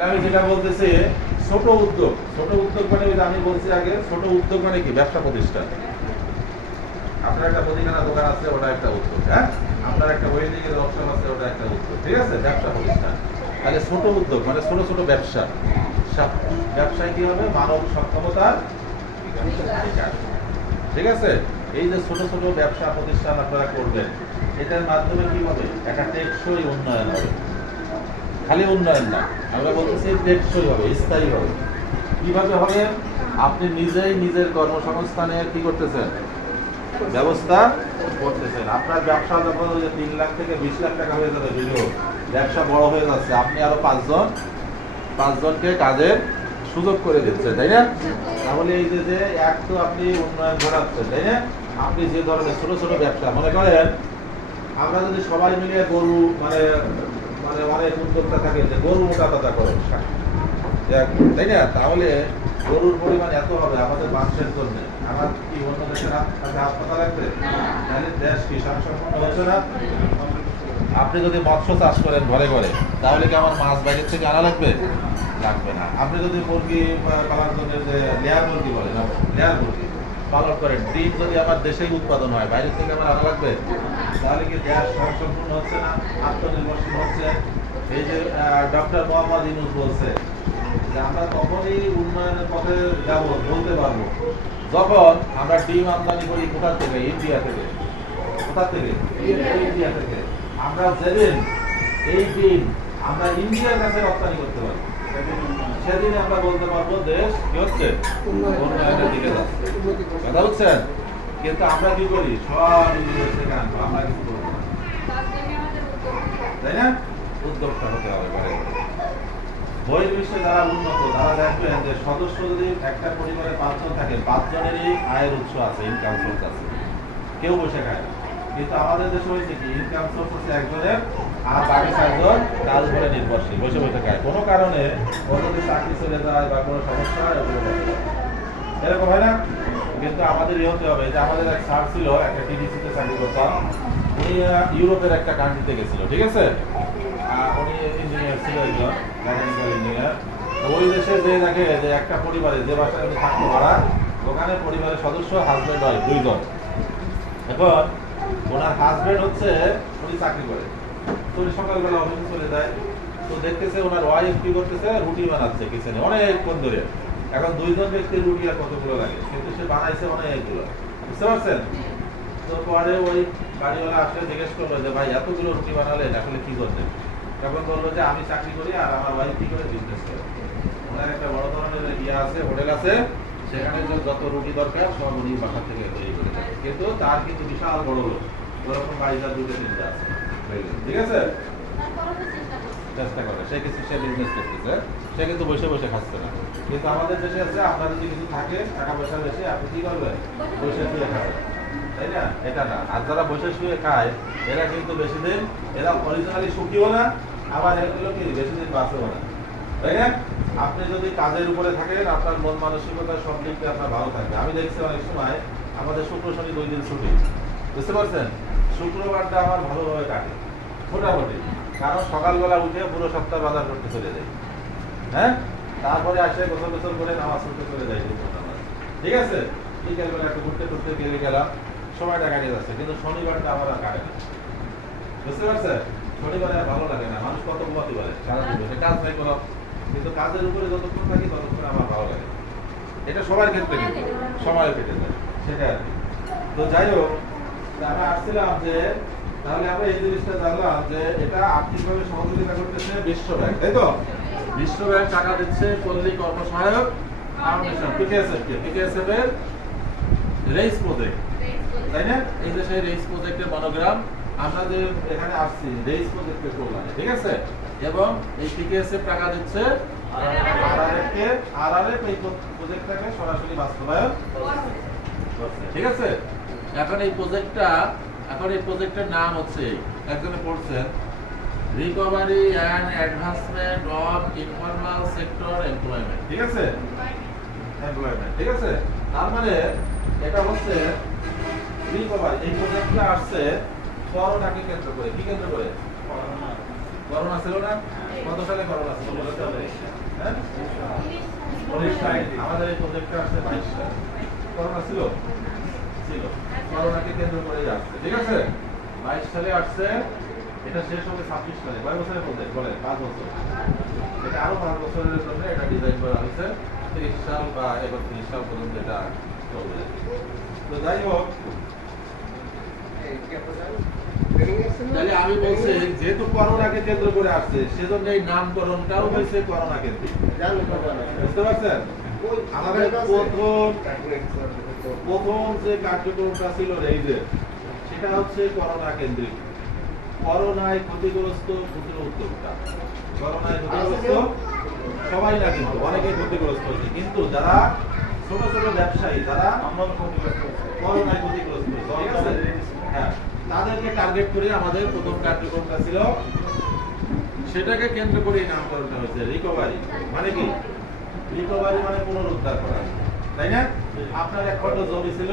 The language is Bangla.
আমি যেটা বলতেছি, ছোট উদ্যোগ। ছোট উদ্যোগ মানে আমি বলছি আগে, ছোট উদ্যোগ মানে কি? ব্যবসা প্রতিষ্ঠান। আপনার একটা মুদিখানা দোকান আছে, ওটা একটা উদ্যোগ হ্যাঁ? আপনার একটা ওয়েডিং এর অপশন আছে, ওটা একটা উদ্যোগ, ঠিক আছে? ব্যবসা প্রতিষ্ঠান। তাহলে ছোট উদ্যোগ মানে ছোট ছোট ব্যবসা। ব্যবসায় কি হবে? মানব সক্ষমতার ঠিক আছে? এই যে ছোট ছোট ব্যবসা প্রতিষ্ঠান আপনারা করবেন, এটার মাধ্যমে কি হবে? একটা টেকসই উন্নয়ন হবে। খালি উন্নয়ন না। আমরা বলতেছি টেকসই হবে, স্থায়ী হবে। কীভাবে হবে? আপনি নিজেই নিজের কর্মসংস্থানে কি করতেছেন? ব্যবস্থা করতেছেন। আপনার ব্যবসা যখন ওই যে তিন লাখ থেকে বিশ লাখ টাকা হয়ে যাবে বিনিয়োগ, ব্যবসা বড় হয়ে যাচ্ছে। আপনি আরও পাঁচজন, পাঁচজনকে কাজের সুযোগ করে দিচ্ছেন, তাই না? তাহলে এই যে যে এক তো আপনি উন্নয়ন ঘটাচ্ছেন, তাই না? আপনি যে ধরনের ছোট ছোট ব্যবসা, মনে করেন, আমরা যদি সবাই মিলে গরু মানে মানে অনেক উদ্যোক্তা থাকে যে গরু মোটা তাজা করে। তাই না? তাহলে গরুর পরিমাণ এত হবে আমাদের মানুষের জন্য। আমার কি অন্য হাসপাতাল তাহলে দেশ কি হচ্ছে না? আপনি যদি মৎস্য চাষ করেন ঘরে ঘরে, তাহলে কি আমার মাছ বাইরের থেকে আনা লাগবে? লাগবে না। আপনি যদি মুরগি পালার জন্য যে লেয়ার মুরগি বলেন, লেয়ার মুরগি পালন করেন, ডিম যদি আমার দেশেই উৎপাদন হয়, বাইরের থেকে আমার আনা লাগবে? তাহলে কি দেশ স্বয়ংসম্পূর্ণ হচ্ছে না? আত্মনির্ভরশীল হচ্ছে? এই যে ডক্টর মোহাম্মদ ইনুস বলছে যে আমরা তখনই উন্নয়নের পথে যাব, বলতে পারব। যখন আমরা ডিম আমদানি করি কোথা থেকে? ইন্ডিয়া থেকে। কোথা থেকে? ইন্ডিয়া থেকে। আমরা যেদিন এই ডিম আমরা ইন্ডিয়ার কাছে রপ্তানি করতে পারব সেদিন আমরা বলতে পারব দেশ কি হচ্ছে? উন্নয়নের দিকে যাচ্ছে। কথা বুঝছেন? কিন্তু আমরা কি করি? সব আমরা কিছু করব তাই না? উদ্যোক্তা হতে হবে ঘরে। বহির্বিশ্বে যারা উন্নত, তারা দেখবেন যে সদস্য যদি একটা পরিবারে পাঁচজন থাকে, পাঁচজনেরই আয়ের উৎস আছে ইনকাম সোর্স আছে। কেউ বসে খায় কিন্তু আমাদের দেশে হয়েছে কি ইনকাম সোর্স হচ্ছে একজনের আর বাকি চারজন কাজ করে নির্ভরশীল, বসে বসে খায়। কোনো কারণে ওর যদি চাকরি চলে যায় বা কোনো সমস্যা হয়, ওগুলো এরকম হয় না? কিন্তু আমাদের ইয়ে হতে হবে যে আমাদের এক স্যার ছিল, একটা টিডিসিতে চাকরি করতাম, উনি ইউরোপের একটা কান্ট্রিতে গেছিল, ঠিক আছে? ইঞ্জিনিয়ার ছিল একজন মেকানিক্যাল ইঞ্জিনিয়ার ওই দেশে যে দেখে যে একটা পরিবারে যে বাসায় থাকতো ওখানে পরিবারের সদস্য হাজব্যান্ড হয় দুইজন এখন ওনার হাজবেন্ড হচ্ছে উনি চাকরি করে তো উনি সকালবেলা চলে যায় তো দেখতেছে ওনার ওয়াইফ কি করতেছে রুটি বানাচ্ছে কিচেনে অনেকক্ষণ ধরে এখন দুইজন ব্যক্তির রুটি আর কতগুলো লাগে কিন্তু সে বানাইছে অনেকগুলো বুঝতে পারছেন তো পরে ওই বাড়িওয়ালা আসলে জিজ্ঞেস করল যে, ভাই, এতগুলো রুটি বানালেন, আসলে কি করতেন তখন বলল যে আমি চাকরি করি আর আমার ওয়াইফ কি করে বিজনেস করে? ওনার একটা বড় ধরনের ইয়ে আছে হোটেল আছে। সেখানে যত রুটি দরকার সব উনি বাসা থেকে তৈরি করে কিন্তু তার কিন্তু বিশাল বড় লোক। ওরকম বাড়িটা দুটো তিনটা আছে। ঠিক আছে? চেষ্টা করে সে কিছু সে বিজনেস করতেছে। সে কিন্তু বসে বসে খাচ্ছে না। কিন্তু আমাদের দেশে আছে আপনার যদি কিছু থাকে টাকা পয়সা বেশি আপনি কি করবেন? বসে শুয়ে খাবেন। তাই না? এটা না। আর যারা বসে শুয়ে খায় এরা কিন্তু বেশি দিন এরা অরিজিনালি সুখীও না আবার এগুলো কি বেশি দিন বাঁচেও না। তাই না? আপনি যদি কাজের উপরে থাকেন, আপনার মন মানসিকতা সব দিক দিয়ে আপনার ভালো থাকবে। আমি দেখছি অনেক সময় আমাদের শুক্র শনি দুই দিন ছুটি। বুঝতে পারছেন? শুক্রবারটা আমার ভালোভাবে কাটে। মোটামুটি। কারণ সকালবেলা উঠে পুরো সপ্তাহ বাজার করতে চলে যাই। হ্যাঁ? তারপরে আসে গোসল গোসল করে নামাজ পড়তে চলে যাই। ঠিক আছে? বিকেলবেলা একটু ঘুরতে ঘুরতে গেলে গেলাম। সময়টা কাটিয়ে যাচ্ছে। কিন্তু শনিবারটা আমার আর কাটে না। বুঝতে পারছেন? শনিবারে ভালো লাগে না মানুষ কত পারে সারাদিন বসে কাজ নাই কোনো। কিন্তু কাজের উপরে যতক্ষণ থাকি ততক্ষণ আমার ভালো লাগে। এটা সবার ক্ষেত্রে কিন্তু সময় কেটে যায় সেটা আর কি। তো যাই হোক আমরা আসছিলাম যে তাহলে আমরা এই জিনিসটা জানলাম যে এটা আর্থিকভাবে সহযোগিতা করতেছে বিশ্ব ব্যাংক তাই তো? বিশ্ব ব্যাংক টাকা দিচ্ছে পল্লী কর্মসহায়ক ফাউন্ডেশন পিকেএসএফ কে। পিকেএসএফ এর রেইস প্রজেক্ট তাই না? এই যে সেই রেইস প্রজেক্টের মনোগ্রাম আমরা এখানে আসছি রেইস প্রজেক্টের প্রোগ্রামে ঠিক আছে? এবং এই টিকেএসএফ টাকা দিচ্ছে আরআরএফ কে আরআরএফ এই প্রজেক্টটাকে সরাসরি বাস্তবায়ন করছে, ঠিক আছে? এখন এই প্রজেক্টটা এখন এই প্রজেক্টের নাম হচ্ছে, একজনে পড়ছেন recovery and advancement of informal sector employment ঠিক আছে? এমপ্লয়মেন্ট ঠিক আছে? তার মানে এটা হচ্ছে রিকভারি এই প্রজেক্টটা আসছে করোনাকে কেন্দ্র করে কি কেন্দ্র করে? করোনা। ছিল না? কত সালে করোনা ছিল বলতে হবে দেখেন আমাদের এই প্রজেক্টটা আসছে বাইশ। সালে করোনা ছিল? ছিল। করোনাকে কেন্দ্র করেই আসছে ঠিক আছে? বাইশ সালে আসছে এটা শেষ হবে ছাব্বিশ সালে। কয় বছরের প্রজেক্ট বলে পাঁচ বছর। এটা আরও পাঁচ বছরের জন্য এটা ডিজাইন করা হয়েছে। তিরিশ সাল বা একত্রিশ সাল পর্যন্ত এটা চলবে। তো যাই হোক তাহলে আমি বলছি যেহেতু করোনাকে কেন্দ্র করে আসছে সেজন্য এই নামকরণটাও হয়েছে করোনা কেন্দ্রিক। বুঝতে পারছেন? আমাদের প্রথম প্রথম যে কার্যক্রমটা ছিল রেইজের সেটা হচ্ছে করোনা কেন্দ্রিক। করোনায় ক্ষতিগ্রস্ত ক্ষুদ্র উদ্যোক্তা। করোনায় ক্ষতিগ্রস্ত সবাই না কিন্তু অনেকে ক্ষতিগ্রস্ত হয়েছে। কিন্তু যারা ছোট ছোট ব্যবসায়ী তারা করোনায় ক্ষতিগ্রস্ত ঠিক আছে। হ্যাঁ তাদেরকে টার্গেট করে আমাদের প্রথম কার্যক্রমটা ছিল। সেটাকে কেন্দ্র করে নামকরণটা হয়েছে রিকভারি মানে কি? রিকভারি মানে পুনরুদ্ধার করা। তাই না? আপনার এক জমি ছিল